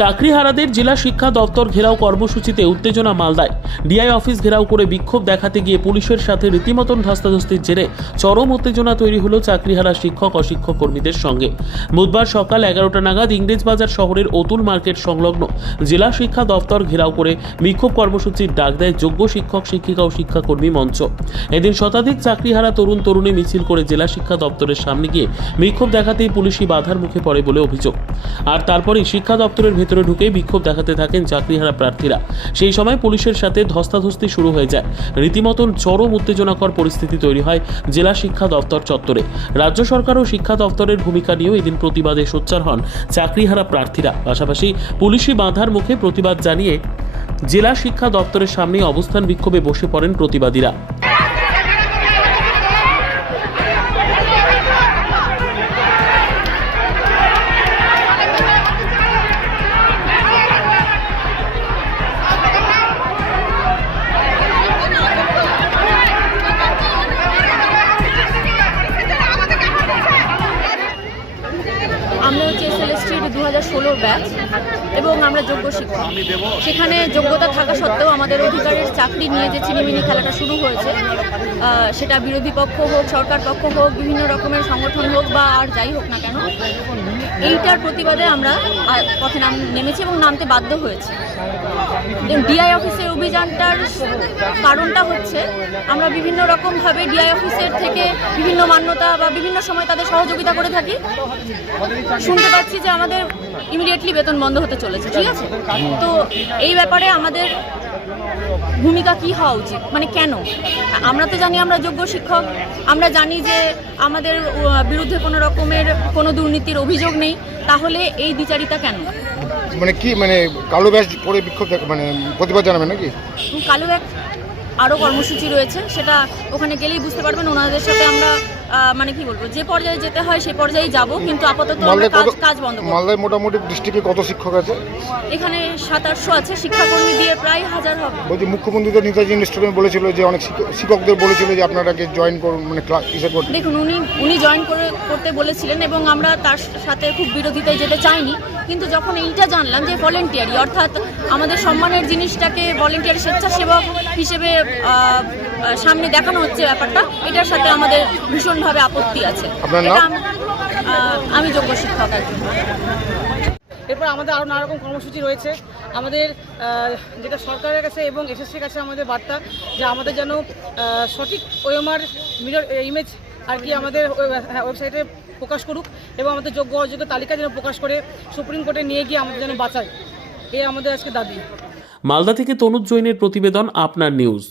চাকরিহারাদের জেলা শিক্ষা দপ্তর ঘেরাও কর্মসূচিতে উত্তেজনা মালদায়। ডিআই অফিস ঘেরাও করে বিক্ষোভ দেখাতে গিয়ে পুলিশের সাথে রীতিমতন ধস্তাধস্তির জেরে চরম উত্তেজনা তৈরি হলো চাকরিহারা শিক্ষক অশিক্ষক কর্মীদের সঙ্গে। বুধবার সকাল এগারোটা নাগাদ ইংরেজবাজার শহরের অতুল মার্কেট সংলগ্ন জেলা শিক্ষা দপ্তর ঘেরাও করে বিক্ষোভ কর্মসূচির ডাক দেয় যোগ্য শিক্ষক, শিক্ষিকা ও শিক্ষাকর্মী মঞ্চ। এদিন শতাধিক চাকরিহারা তরুণ তরুণী মিছিল করে জেলা শিক্ষা দপ্তরের সামনে গিয়ে বিক্ষোভ দেখাতেই পুলিশি বাধার মুখে পড়ে বলে অভিযোগ। আর তারপরেই শিক্ষা দপ্তরের ভেতরে ঢুকে বিক্ষোভ দেখাতে থাকেন চাকরিহারা প্রার্থীরা। সেই সময় পুলিশের সাথে ধস্তাধস্তি শুরু হয়ে যায়। রীতিমতন চরম উত্তেজনাকর পরিস্থিতি তৈরি হয় জেলা শিক্ষা দপ্তর চত্বরে। রাজ্য সরকার ও শিক্ষা দপ্তরের ভূমিকা নিয়েও এদিন প্রতিবাদে সোচ্চার হন চাকরিহারা প্রার্থীরা। পাশাপাশি পুলিশি বাধার মুখে প্রতিবাদ জানিয়ে জেলা শিক্ষা দপ্তরের সামনে অবস্থান বিক্ষোভে বসে পড়েন প্রতিবাদীরা। হাজার ষোলোর ব্যাচ এবং আমরা যোগ্য শিক্ষক। সেখানে যোগ্যতা থাকা সত্ত্বেও আমাদের অধিকারের চাকরি নিয়ে যে চিনিমিনি খেলাটা শুরু হয়েছে সেটা বিরোধী পক্ষ হোক, সরকার পক্ষ হোক, বিভিন্ন রকমের সংগঠন হোক বা আর যাই হোক না কেন, এইটার প্রতিবাদে আমরা পথে নাম নেমেছি এবং নামতে বাধ্য হয়েছি। ডিআই অফিসের অভিযানটার কারণটা হচ্ছে, আমরা বিভিন্ন রকমভাবে ডিআই অফিসের থেকে বিভিন্ন মান্যতা বা বিভিন্ন সময় তাদের সহযোগিতা করে থাকি। শুনতে পাচ্ছি যে আমাদের ইমিডিয়েটলি বেতন বন্ধ হতে চলেছে। ঠিক আছে? তো এই ব্যাপারে আমাদের ভূমিকা কি হওয়া উচিত? মানে কেন? আমরা তো জানি আমরা যোগ্য শিক্ষক। আমরা জানি যে আমাদের বিরুদ্ধে কোনো রকমের কোনো দুর্নীতির অভিযোগ নেই। তাহলে এই বিচারিতা কেন? মানে কি মানে কালো ব্যাস পরে বিক্ষোভ মানে প্রতিবাদ জানাবেন নাকি? কালো এক আরও কর্মসূচি রয়েছে সেটা ওখানে গেলেই বুঝতে পারবেন। ওনাদের সাথে আমরা মানে কি বলব যে পর্যায়ে যেতে হয় সেই পর্যায়ে যাব কিন্তু আপাতত আমরা কাজ কাজ বন্ধ করব। মালদায় মোটামুটি ডিস্ট্রিক্টে কত শিক্ষক আছে? এখানে সাত আটশো আছে শিক্ষাকর্মী দিয়ে প্রায় হাজার হবে। বলছি মুখ্যমন্ত্রী তো নেতাজি ইনস্টিটিউটে বলেছিল যে অনেক শিক্ষক- শিক্ষকদের বলেছিল যে আপনারাকে জয়েন করুন মানে ক্লাস কিসে করতে। দেখুন উনি উনি জয়েন করে করতে বলেছিলেন এবং আমরা তার সাথে খুব বিরোধিতায় যেতে চাইনি। কিন্তু যখন এইটা জানলাম যে ভলেন্টিয়ারি অর্থাৎ আমাদের সম্মানের জিনিসটাকে ভলেন্টিয়ারি স্বেচ্ছাসেবক হিসেবে সামনে দেখানো হচ্ছে ব্যাপারটা এটার সাথে আমাদের ভীষণভাবে আপত্তি আছে। এটা আমি যোগ্য শিক্ষক একজন। এরপর আমাদের আরও নানা রকম কর্মসূচি রয়েছে। আমাদের যেটা সরকারের কাছে এবং এসএসসির কাছে আমাদের বার্তা যে আমাদের যেন সঠিক ওএমআর মিরর ইমেজ আর কি আমাদের হ্যাঁ, ওয়েবসাইটে প্রকাশ করুক এবং আমাদের যোগ্য অযোগ্য তালিকা যেন প্রকাশ করে সুপ্রিম কোর্টে নিয়ে গিয়ে আমাদের যেন বাঁচায়। এই আমাদের আজকে দাবি। মালদা থেকে তনুজ জৈনের প্রতিবেদন আপনার নিউজ।